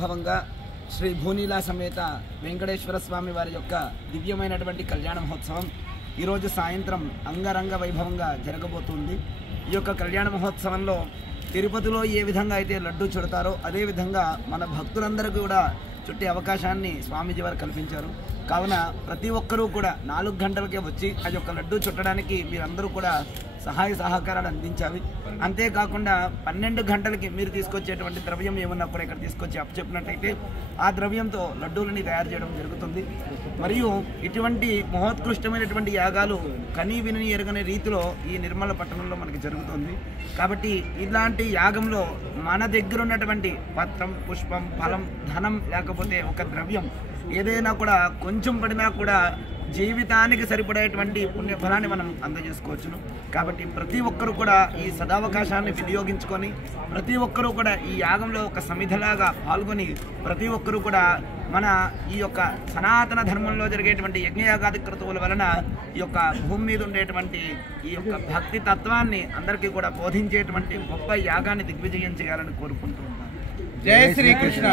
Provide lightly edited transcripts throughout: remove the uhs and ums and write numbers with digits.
భవంగా శ్రీ భూనీలా సమేత వెంకటేశ్వర స్వామి వారి యొక్క దివ్యమైనటువంటి కళ్యాణ మహోత్సవం ఈరోజు సాయంత్రం అంగరంగ వైభవంగా జరగబోతుంది. ఈ యొక్క కళ్యాణ మహోత్సవంలో తిరుపతిలో ఏ విధంగా అయితే లడ్డూ చుడతారో అదేవిధంగా మన భక్తులందరికీ కూడా చుట్టే అవకాశాన్ని స్వామీజీ వారు కల్పించారు. కావున ప్రతి ఒక్కరూ కూడా 4 గంటలకే వచ్చి ఆ యొక్క లడ్డూ చుట్టడానికి మీరందరూ కూడా సహాయ సహకారాలు అందించాలి. అంతేకాకుండా 12 గంటలకి మీరు తీసుకొచ్చేటువంటి ద్రవ్యం ఏమన్నా కూడా ఇక్కడ తీసుకొచ్చి అప్పచెప్పినట్టయితే ఆ ద్రవ్యంతో లడ్డూలని తయారు చేయడం జరుగుతుంది. మరియు ఇటువంటి మహోత్కృష్టమైనటువంటి యాగాలు కనీ విని ఎరగని రీతిలో ఈ నిర్మల పట్టణంలో మనకి జరుగుతుంది. కాబట్టి ఇలాంటి యాగంలో మన దగ్గర ఉన్నటువంటి పత్రం, పుష్పం, ఫలం, ధనం లేకపోతే ఒక ద్రవ్యం ఏదైనా కూడా కొంచెం పడినా కూడా జీవితానికి సరిపడేటువంటి పుణ్యఫలాన్ని మనం అందజేసుకోవచ్చును. కాబట్టి ప్రతి ఒక్కరూ కూడా ఈ సదావకాశాన్ని వినియోగించుకొని ప్రతి ఒక్కరూ కూడా ఈ యాగంలో ఒక సమిధలాగా పాల్గొని ప్రతి ఒక్కరూ కూడా మన ఈ యొక్క సనాతన ధర్మంలో జరిగేటువంటి యజ్ఞయాగాది క్రతువుల వలన ఈ యొక్క భూమి మీద ఉండేటువంటి ఈ యొక్క భక్తి తత్వాన్ని అందరికీ కూడా బోధించేటువంటి గొప్ప యాగాన్ని దిగ్విజయం చేయాలని కోరుకుంటున్నాను. జై శ్రీకృష్ణ.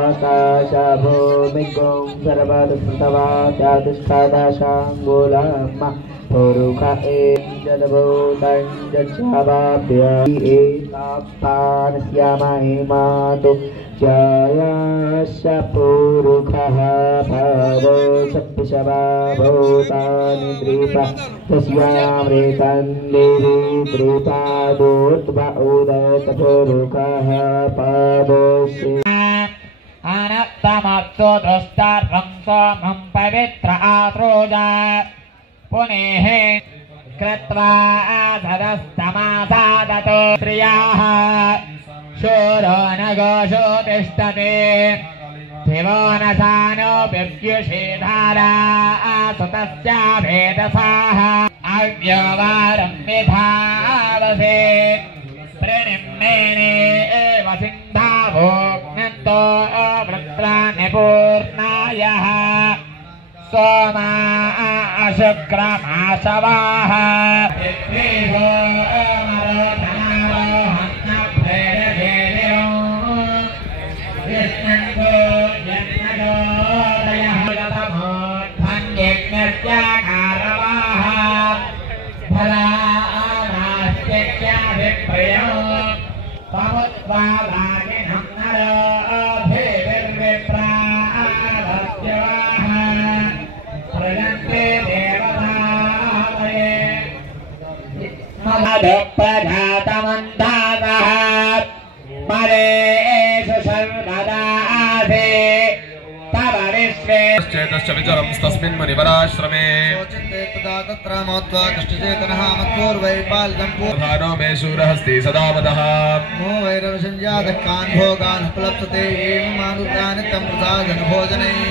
आकाशभूमिगुं सर्वदस्मृतवाद्यादिष्ठादाशाङ्गुलम् पुरुष एजद्भूतं जच्छावाभ्य एताप्तानस्यामहे मातु जयश्च पुरुषः भवो सप्तशवा भूतानि त्रिपा तस्यामृतं देवी त्रिपादोद्भ उदत पुरुषः पदोषि अनत्तमत्सु दुष्टार्वं सोमं पवित्र आत्रोजा पुनेः कृत्वा सदस्तमासादतो प्रियाः शूरो न घोषो तिष्ठति शिवो न सानो विद्युषेधारा सुतस्य भेदसाः अव्यवारं विधावसे प्रणिम्नेने एव सिन्धाभोग्नन्तो वृत्रान्यपूर्णायः सोमा शुक्रमाशवाः प्रजातमन्दातः परेषु सर्वदासे तव विश्वेश्चेतश्च विचरंस्तस्मिन् मुनिवराश्रमे तत्र मत्पूर्वैपाल्यं पूर्वानो मे शूरहस्ति सदा वदः मो वैरवसञ्जातः कान् भोगान् प्लप्सते मानुतानि तं प्रसादन भोजनैः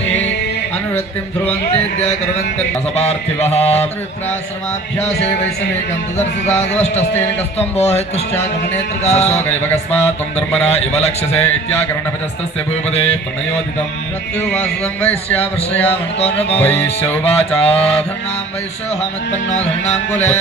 अनुवृत्तिं ध्रुवन्तेद्य कुर्वन्ति असपार्थिवः तत्र विप्राश्रमाभ्यासे वैसमेकं तदर्थसाधवष्टस्तेन कस्त्वं बोहितुश्चागमनेत्रका शोकैवकस्मात् त्वं धर्मना इव लक्ष्यसे इत्याकरणभजस्तस्य भूपदे प्रणयोदितं प्रत्युवासं वैश्यावर्षया मणितो नृपं वैश्यौवाच धर्णां वैश्योऽहमुत्पन्नो धर्णां कुले